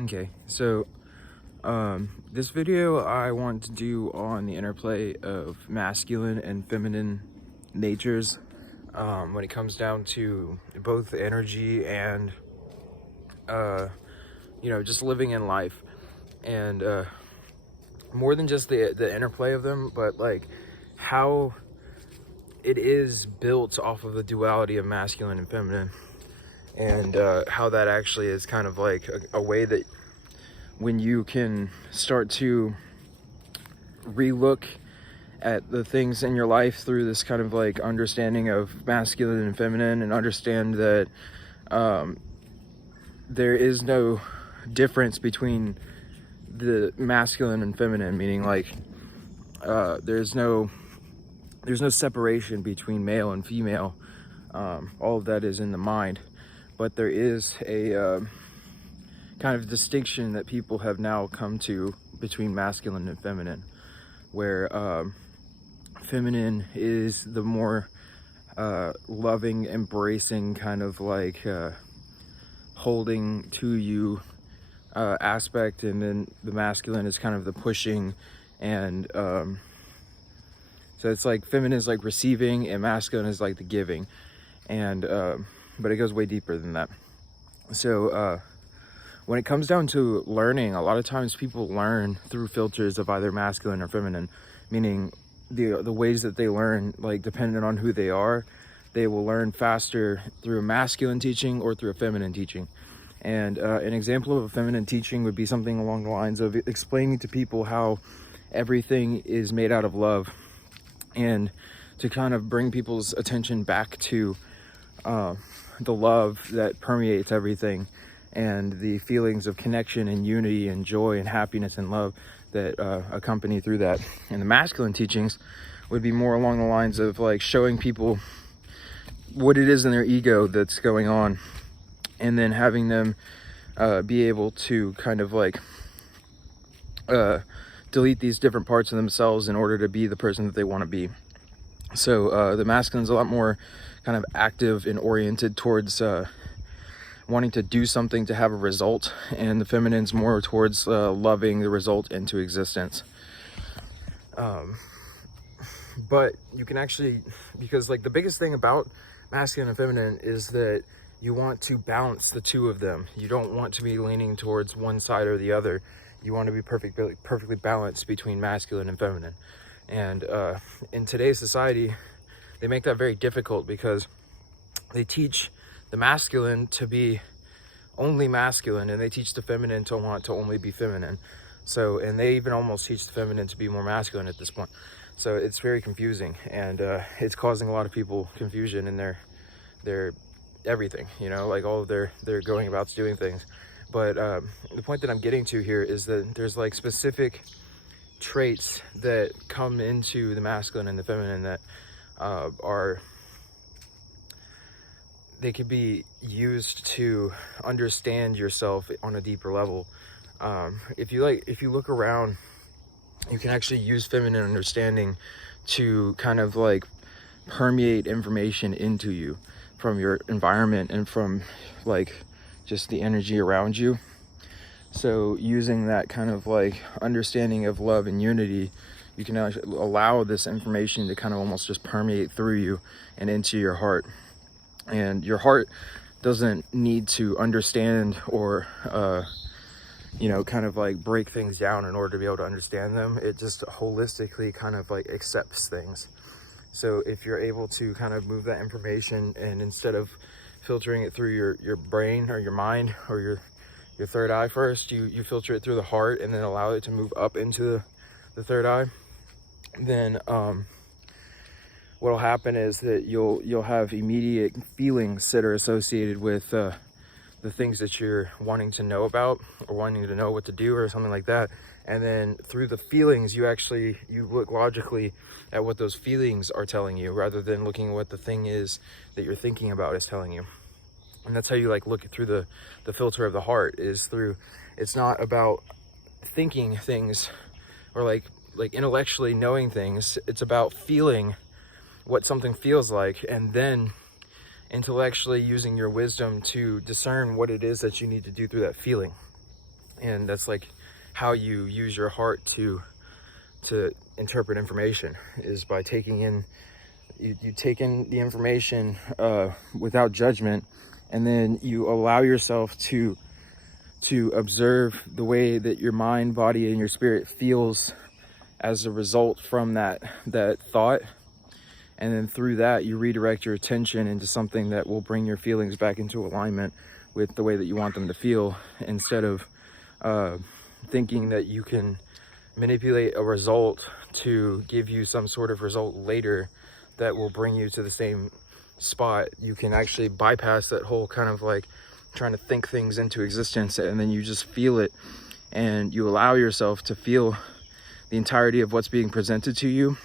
Okay, so this video I want to do on the interplay of masculine and feminine natures when it comes down to both energy and just living in life, and more than just the interplay of them, but like how it is built off of the duality of masculine and feminine, and how that actually is kind of like a way that when you can start to relook at the things in your life through this kind of like understanding of masculine and feminine, and understand that there is no difference between the masculine and feminine, meaning like there's no separation between male and female. All of that is in the mind, but there is a kind of distinction that people have now come to between masculine and feminine, where feminine is the more loving, embracing, kind of like holding to you aspect, and then the masculine is kind of the pushing, and so it's like feminine is like receiving and masculine is like the giving, and but it goes way deeper than that. So when it comes down to learning, a lot of times people learn through filters of either masculine or feminine, meaning the ways that they learn, like depending on who they are, they will learn faster through a masculine teaching or through a feminine teaching. And an example of a feminine teaching would be something along the lines of explaining to people how everything is made out of love, and to kind of bring people's attention back to the love that permeates everything, and the feelings of connection and unity and joy and happiness and love that accompany through that. And the masculine teachings would be more along the lines of like showing people what it is in their ego that's going on, and then having them be able to kind of like delete these different parts of themselves in order to be the person that they want to be. So the masculine's a lot more kind of active and oriented towards wanting to do something to have a result, and the feminine's more towards loving the result into existence. But you can actually, because like the biggest thing about masculine and feminine is that you want to balance the two of them. You don't want to be leaning towards one side or the other. You want to be perfectly balanced between masculine and feminine. And in today's society, they make that very difficult, because they teach the masculine to be only masculine, and they teach the feminine to want to only be feminine. So, and they even almost teach the feminine to be more masculine at this point. So it's very confusing, and it's causing a lot of people confusion in their everything, like all of their going about doing things. But the point that I'm getting to here is that there's like specific traits that come into the masculine and the feminine that they could be used to understand yourself on a deeper level. If you look around, you can actually use feminine understanding to kind of like permeate information into you from your environment and from like just the energy around you. So using that kind of like understanding of love and unity, you can actually allow this information to kind of almost just permeate through you and into your heart. And your heart doesn't need to understand or kind of like break things down in order to be able to understand them. It just holistically kind of like accepts things. So if you're able to kind of move that information, and instead of filtering it through your brain or your mind or your third eye first, you filter it through the heart, and then allow it to move up into the third eye, then what'll happen is that you'll have immediate feelings that are associated with the things that you're wanting to know about, or wanting to know what to do, or something like that. And then through the feelings, you look logically at what those feelings are telling you, rather than looking at what the thing is that you're thinking about is telling you. And that's how you like look through the filter of the heart, is through, it's not about thinking things or like intellectually knowing things. It's about feeling what something feels like, and then intellectually using your wisdom to discern what it is that you need to do through that feeling. And that's like how you use your heart to interpret information, is by taking in, you take in the information without judgment, and then you allow yourself to observe the way that your mind, body, and your spirit feels as a result from that thought. And then through that, you redirect your attention into something that will bring your feelings back into alignment with the way that you want them to feel, instead of thinking that you can manipulate a result to give you some sort of result later that will bring you to the same spot. You can actually bypass that whole kind of like trying to think things into existence, and then you just feel it, and you allow yourself to feel the entirety of what's being presented to you.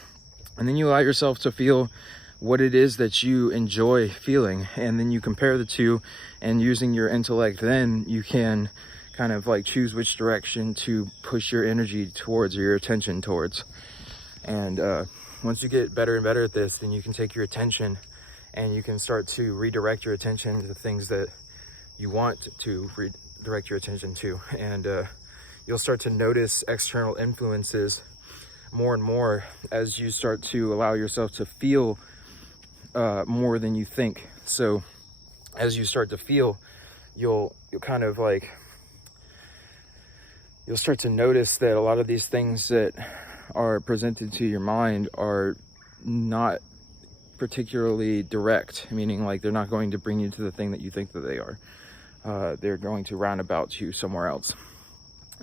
And then you allow yourself to feel what it is that you enjoy feeling, and then you compare the two, and using your intellect, then you can kind of like choose which direction to push your energy towards, or your attention towards. And once you get better and better at this, then you can take your attention and you can start to redirect your attention to the things that you want to redirect your attention to. And you'll start to notice external influences more and more as you start to allow yourself to feel more than you think. So as you start to feel, you'll kind of like, you'll start to notice that a lot of these things that are presented to your mind are not particularly direct, meaning like they're not going to bring you to the thing that you think that they are. They're going to roundabout you somewhere else.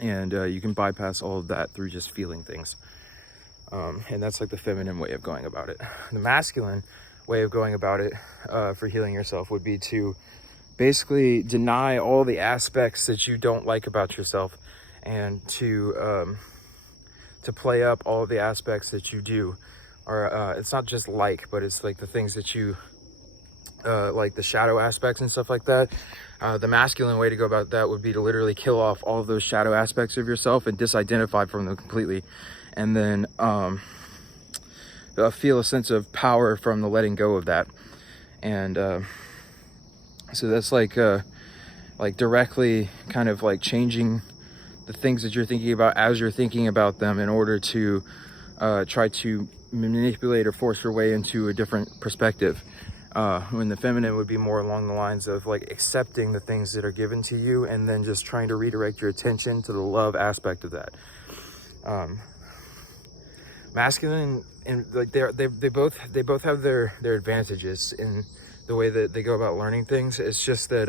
And you can bypass all of that through just feeling things. And that's like the feminine way of going about it. The masculine way of going about it for healing yourself would be to basically deny all the aspects that you don't like about yourself, and to play up all of the aspects that you do. Or it's not just like, but it's like the things that you like, the shadow aspects and stuff like that. The masculine way to go about that would be to literally kill off all of those shadow aspects of yourself and disidentify from them completely. And then feel a sense of power from the letting go of that. And so that's like directly kind of like changing the things that you're thinking about as you're thinking about them, in order to try to manipulate or force your way into a different perspective. When the feminine would be more along the lines of like accepting the things that are given to you, and then just trying to redirect your attention to the love aspect of that. Masculine, and like they both have their advantages in the way that they go about learning things. It's just that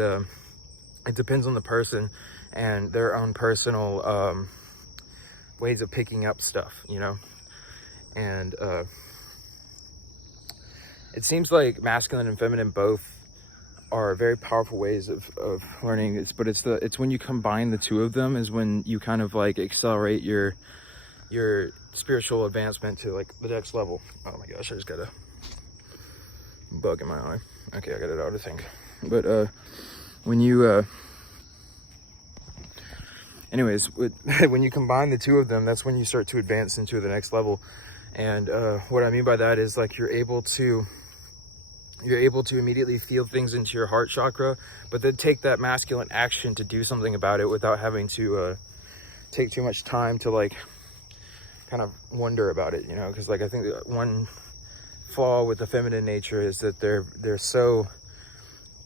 it depends on the person and their own personal ways of picking up stuff, you know. And it seems like masculine and feminine both are very powerful ways of learning this, but it's when you combine the two of them is when you kind of like accelerate your spiritual advancement to like the next level. Oh my gosh, I just got a bug in my eye. Okay, I got it out, I think. But when you anyways, when you combine the two of them, that's when you start to advance into the next level. And what I mean by that is like you're able to immediately feel things into your heart chakra, but then take that masculine action to do something about it without having to take too much time to like kind of wonder about it, you know. Because like I think that one flaw with the feminine nature is that they're so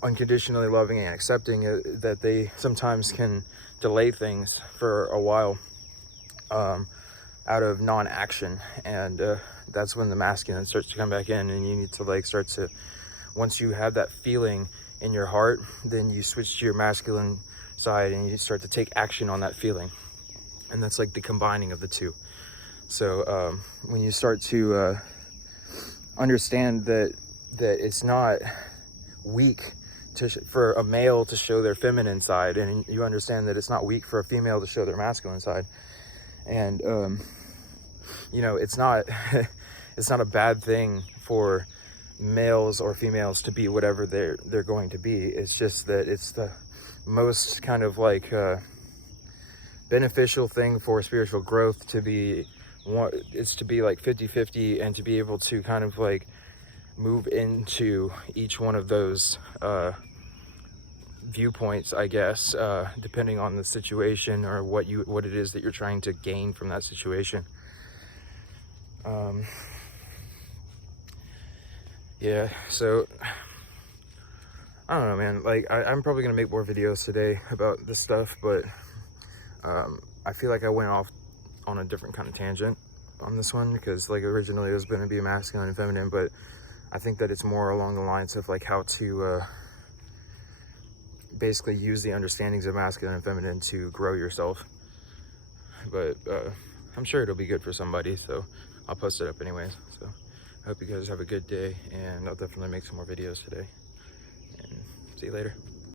unconditionally loving and accepting that they sometimes can delay things for a while out of non-action. And that's when the masculine starts to come back in, and you need to like start to, once you have that feeling in your heart, then you switch to your masculine side and you start to take action on that feeling. And that's like the combining of the two. So when you start to understand that it's not weak for a male to show their feminine side, and you understand that it's not weak for a female to show their masculine side, and you know, it's not it's not a bad thing for males or females to be whatever they're going to be. It's just that it's the most kind of like beneficial thing for spiritual growth to be it's to be like 50-50, and to be able to kind of like move into each one of those viewpoints, I guess, depending on the situation or what it is that you're trying to gain from that situation. Yeah, so I don't know, man. Like, I'm probably gonna make more videos today about this stuff, but I feel like I went off on a different kind of tangent on this one, because like originally it was going to be masculine and feminine, but I think that it's more along the lines of like how to basically use the understandings of masculine and feminine to grow yourself. But I'm sure it'll be good for somebody, so I'll post it up anyways. So I hope you guys have a good day, and I'll definitely make some more videos today, and see you later.